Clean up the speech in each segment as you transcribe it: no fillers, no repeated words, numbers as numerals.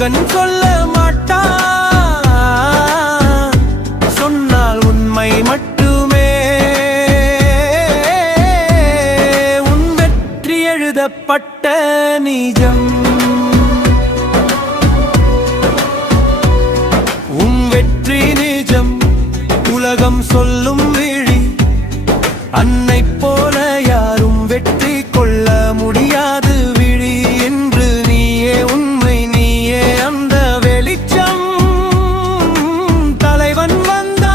மோகன் சொல்ல மாட்டான், சொன்னால் உண்மை மட்டுமே. உன் வெற்றி எழுதப்பட்ட நிஜம், உன் வெற்றி நிஜம் உலகம் சொல்லும் விழி. அன்னை போல யாரும் வெற்றி கொள்ள முடியாது விழி என்று. நீயே உண்மை, நீயே அந்த வெளிச்சம். தலைவன் வந்தான்,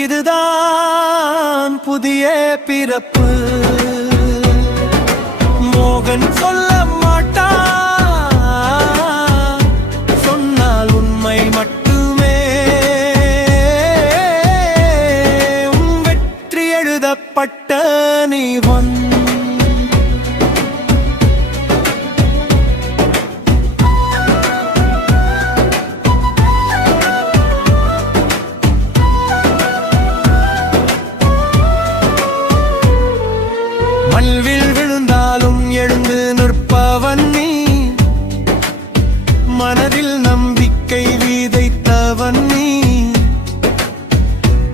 இதுதான் புதிய பிறப்பு. மோகன் சொல்ல மாட்டான், சொன்னால் உண்மை மட்டுமே. உன் வெற்றி எழுதப்பட்ட நீவன். மண்ணில் விழுந்தாலும் எழுந்து நிற்பவன் நீ, மனதில் நம்பிக்கை விதைத்தவன் நீ.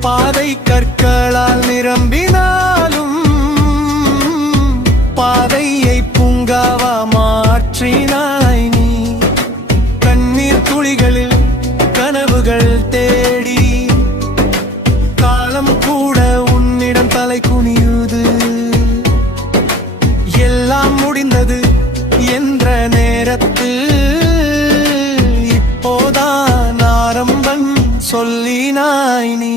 பாதை கற்களால் நிரம்பினாலும் பாதையை பூங்காவா மாற்றினாய் நீ. கண்ணீர் துளிகளில் கனவுகள் தேடி காலம் கூட உன்னிடம் தலை குனியுது. எல்லாம் முடிந்தது என்ற நேரத்தில் இப்போதான் ஆரம்பம் சொல்லினாய் நீ.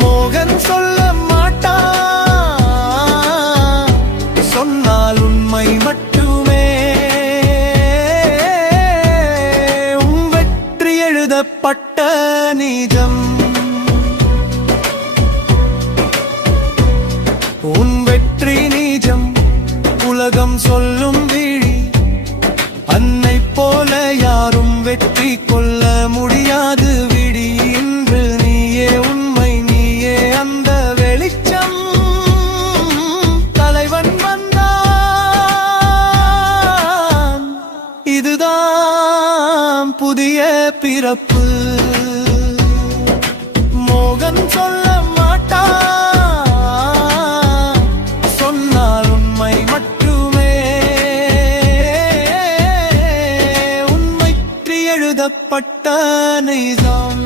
மோகன் சொல்ல மாட்டான், சொன்னால் உண்மை மட்டுமே. உன் வெற்றி எழுதப்பட்ட நிஜம், உன் வெற்றி நிஜம் உலகம் சொல்லும் விழி. அன்னை போல யாரும் வெற்றி கொள்ள முடியாது விழி என்று. நீயே உண்மை, நீயே அந்த வெளிச்சம். தலைவன் வந்தான், இதுதான் புதிய பிறப்பு. மோகன் சொல்ல மாட்டான், சொன்னால் உண்மை மட்டுமே. உண்மை எழுதப்பட்ட நிஜம்.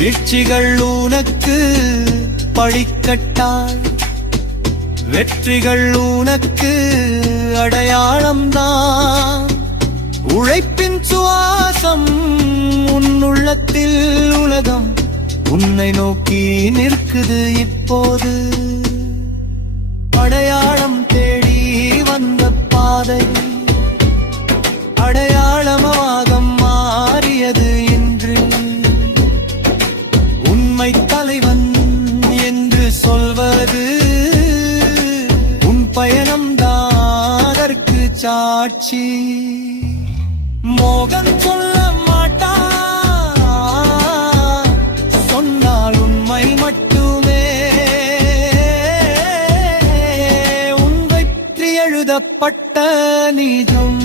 வீழ்ச்சிகள் உனக்கு படிக்கட்டாய், வெற்றிகள் உனக்கு அடையாளம்தான். உழைப்பின் சுவாசம் உன் உள்ளத்தில், உலகம் உன்னை நோக்கி நிற்குது இப்போது. அடையாளம் தேடி வந்த பாதை அடையாளமாக மாறியது இன்று. உண்மை தலைவன் என்று சொல்வது உன் பயணம்தான் அதற்கு சாட்சி. மோகன் சொல்ல மாட்டான், சொன்னால் உண்மை மட்டுமே. உன் வெற்றி எழுதப்பட்ட நிஜம்.